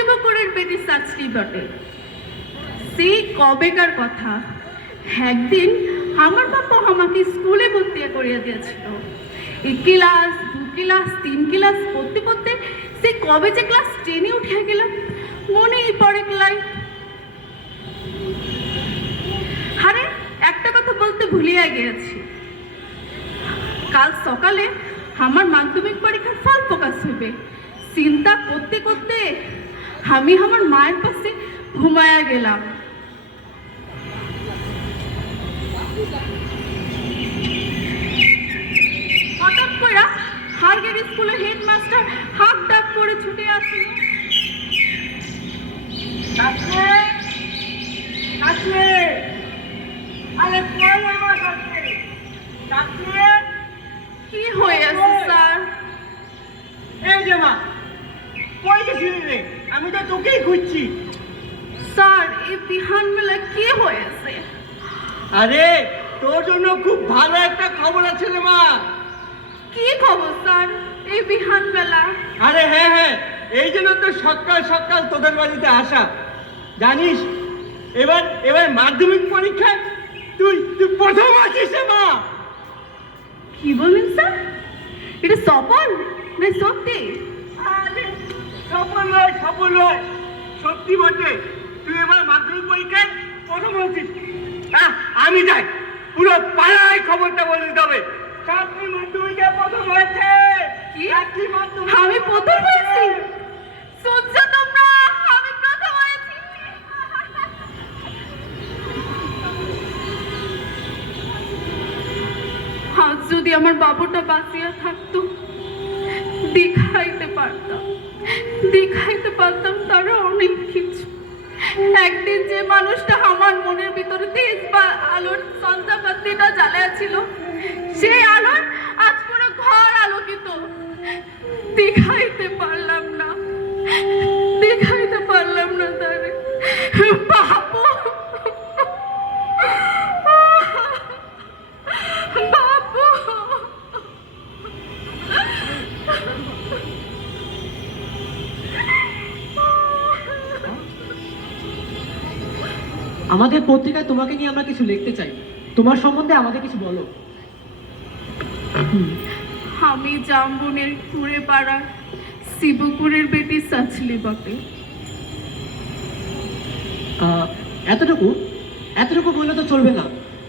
শিবপুরের বেটি চাকরি বটে। সেই কবেকার কথা, একদিন আমার বাবা আমাকে স্কুলে ভর্তি করিয়া দিয়েছিল। 1 ক্লাস 2 ক্লাস 3 ক্লাস পড়তে পড়তে সেই কবে যে ক্লাস 10-এ উঠে গেলাম, মনেই পড়ে ক্লাই। আরে একটা কথা বলতে ভুলিয়া গিয়েছি, কাল সকালে আমার মাধ্যমিক পরীক্ষার ফল প্রকাশ হইবে। চিন্তা করতে করতে আমি আমার মায়ের পাশে ঘুমায়া গেলাম। হঠাৎ করে হালগের স্কুলের হেডমাস্টার হাত ডাক করে ছুটে আসিল। কি হয়েছে স্যার? এই যে মা, কই গেছিলি রে? আমি তো তোকেই খুঁজছি। স্যার, এই বিহান বেলা কি হয়েছে? আরে তোর জন্য খুব ভালো একটা খবর আছে রে মা। কি খবর স্যার এই বিহান বেলা? আরে হ্যাঁ হ্যাঁ, এই জন্য তো সকাল সকাল তোদের বাড়িতে আসা। জানিস, এবার এবার মাধ্যমিক পরীক্ষায় তুই তুই প্রথম আছিস রে মা। কি বলেন স্যার? এটা সফল না সত্যি? আরে সফল নয়, সফল নয়, সত্যি বটে। তুই এবার মাধ্যমিক পরীক্ষায় প্রথম হয়েছিস। আমি যাই, পুরো পাড়ায় খবরটা বলে দিতে হবে। চাকরি মাধ্যমিকে প্রথম হয়েছে। কি? চাকরি মাধ্যমিকে আমি প্রথম হয়েছি? সহ্য তোমরা, আমি প্রথম হয়েছি। আজ যদি আমার বাবুটা বাঁচিয়া থাকতো, দেখাইতে পারতাম তারা অনেক কিছু। একদিন যে মানুষটা আমার মনের ভিতরে তেজ বা আলোর সন্ধ্যাবাতিটা জ্বালায়া ছিল, সেই আলোর আজ পুরো ঘর আলোকিত। দেখাইতে পারলাম না তারে। বাবু, বাবু। আমাদের পত্রিকায় তোমাকে নিয়ে আমরা কিছু লিখতে চাই। তোমার সম্বন্ধে আমাদের কিছু বলো। আমি জাম্বনের পুরে পাড়ার শিবপুরের বেটি সাচলি বটে। এতটুকু বললে তো চলবে না।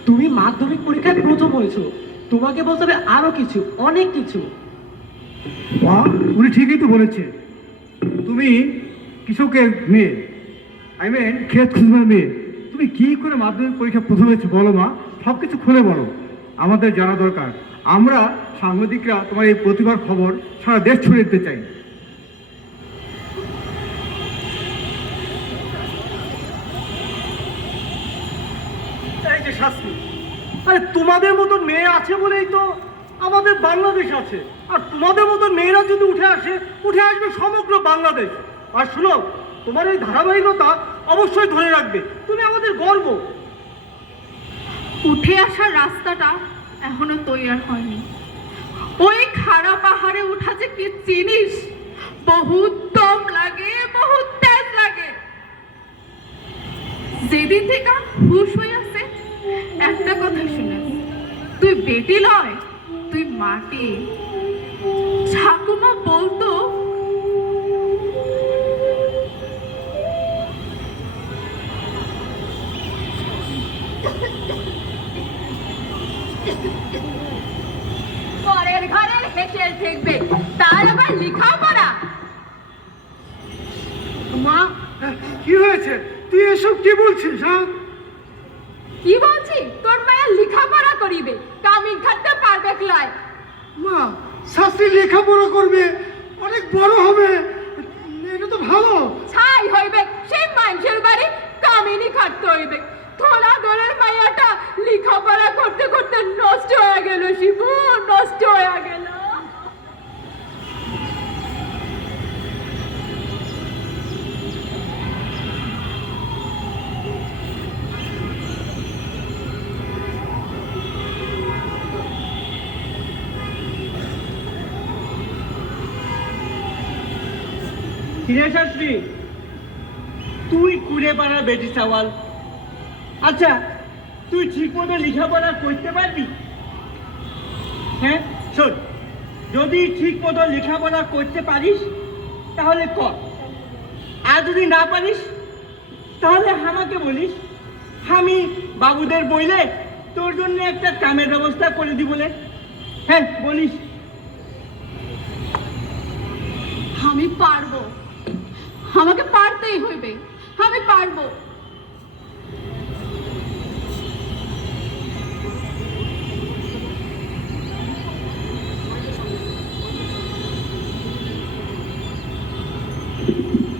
তুমি মাধ্যমিক পরীক্ষায় প্রথম হয়েছো, তোমাকে বলতে হবে আরো কিছু, অনেক কিছু। মা, উনি ঠিকই তো বলেছে। তুমি কৃষকের মেয়ে, ক্ষেত খুঁজবার মেয়ে। তুমি কি করে মাধ্যমিক পরীক্ষা প্রথম হয়েছো বলো মা, সব কিছু খুলে বলো, আমাদের জানা দরকার। আমরা সাংবাদিকরা তোমার এই প্রতিভার খবর সারা দেশ ছড়িয়ে দিতে চাই। এই যে শাস্তি, আরে তোমাদের মতো মেয়ে আছে বলেই তো আমাদের বাংলাদেশ আছে। আর তোমাদের মতো মেয়েরা যদি উঠে আসবে সমগ্র বাংলাদেশ। আর শুনো, তোমার এই ধারাবাহিকতা অবশ্যই ধরে রাখবে, তুমি আমাদের গর্ব। উঠে আসার রাস্তাটা এখনো তৈরি হয়নি। ওই খাড়া পাহাড়ে উঠা যে কি জিনিস, বহুত দম লাগে, বহুত তেজ লাগে। যেদিন থেকে হুশ হয়ে আছে, একটা কথা শুনে, তুই বেটি নয়, তুই মাটি। ঠাকুমা বলতো, পরের ঘরের হেসেল দেখবে, তার আবার লেখাপড়া। মা, কি হয়েছে? তুই এসব কি বলছিস? হ্যাঁ, কি বলছি? তোর মায়ের লেখাপড়া করিবে, কামিন খাটতে পারবে ক্লয়। মা, শাস্ত্রী লেখাপড়া করবে, অনেক বড় হবে, এটা তো ভালো। ছাই হইবে সেই মানুষের বাড়ি, কামিনী খাটতে হইবে। থোলা দলের মাইয়াটা লেখাপড়া করতে করতে নষ্ট হয়ে গেল, শিবু, নষ্ট হয়ে গেল। কিরে শাস্ত্রী, তুই কুড়ে পাড়া বেটি চাওয়াল। আচ্ছা, তুই ঠিক মতো লেখাপড়া করতে পারবি? হ্যাঁ শোন, যদি ঠিক মতো লেখাপড়া করতে পারিস তাহলে কর, আর যদি না পারিস তাহলে আমাকে বলিস, আমি বাবুদের বইলে তোর জন্য একটা কামের ব্যবস্থা করে দিব বলে। হ্যাঁ বলিস। আমি পারবো, আমাকে পারতেই হইবে, আমি পারবো।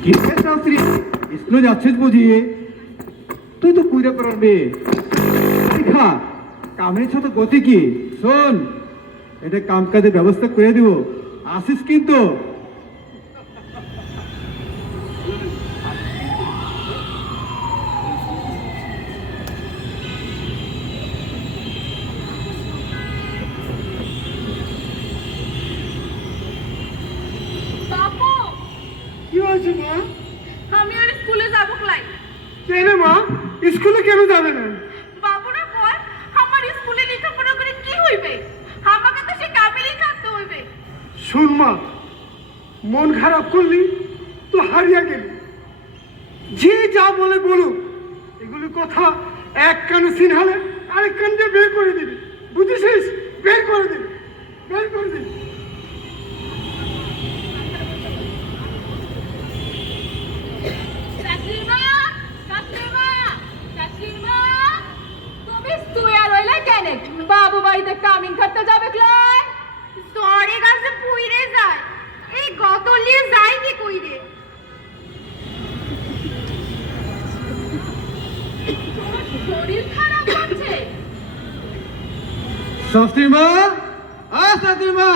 কি রে শাস্ত্রী, স্কুলে যাচ্ছিস বুঝি? তুই তো কুড়ে পড়ার মেয়ে, শিখা কামের সাথে গতি কি? শোন, এটা কাম কাজের ব্যবস্থা করে দিব, আসিস কিন্তু। বাবু, কি হয়েছে মা? আমি আর স্কুলে যাবো ক্লাই। কেন মা, স্কুলে কেন যাবে না? বাবুরা বল, আমার স্কুলে লেখাপড়া করে কি হইবে? আমাকে তো সে কামেরই খাটতে হইবে। শোন মা, মন খারাপ করলি তো হারিয়ে গেলি। যে যা বলে বলুক, এগুলি কথা এক কানে সিনহালে আরেক কান দিয়ে বের করে দিবি, বুঝেছিস? বের করে দিবি, বের করে দিবি। তুমি শুয়ে রইলে কেন? বাবু বাড়িতে কামিং করতে যাবে ক্লাই? সরে গাছে পুইরে যায়, এই গতলিয়ে যায় কি কইরে? তোমার শরীর খারাপ হচ্ছে? শাস্ত্রী মা, শাস্ত্রী মা,